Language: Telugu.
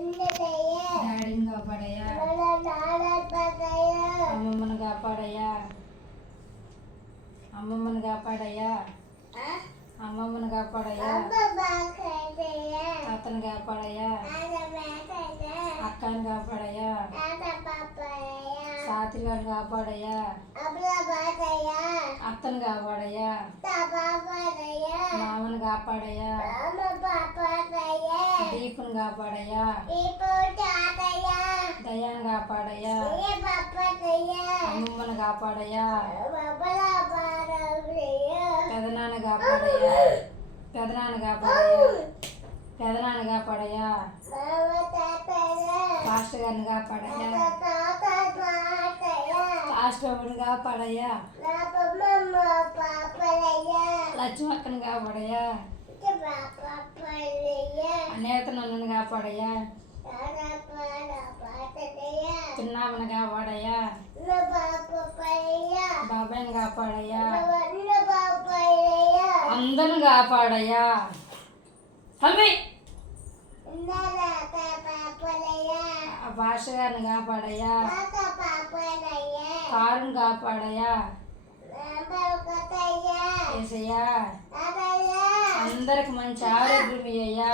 డాడీని కాపాడయ్యా, అమ్మమ్మను కాపాడయ్యా, అమ్మమ్మను కాపాడయ్యా, అమ్మమ్మను కాపాడయ్యా, అత్తను కాపాడయ్యా, అక్కని కాపాడయ్యా, సాత్రి గారిని కాపాడయ్యా, అత్తను కాపాడయ్యా, మామను కాపాడయ్యా, దీపుని కాపాడయ్యా, దయాన్ని కాపాడయ్యా, అమ్మమ్మను కాపాడయ్యా, పెదనాన్న కాపాడయ్యా, పెదనాన్న కాపాడయ్యా, పెదనాన్న కాపాడయ్యా, పాస్టర్ గారిని కాపాడయ్యా, పాస్టర్ని కాపాడయ్యా, లక్ష్మక్కని కాపాడయ్యా, అనేత నన్ను కాపాడయ్యా, చిన్నామని కాపాడయ్యా, బాబాయ్ని కాపాడయ్యా, అందరిని కాపాడయ్యా, తల్లి భాష గారిని కాపాడయ్యా, కారుని కాపాడయ్యా, ఏసయ్యా అందరికి మంచి ఆరోగ్యం ఇయ్యయ్యా.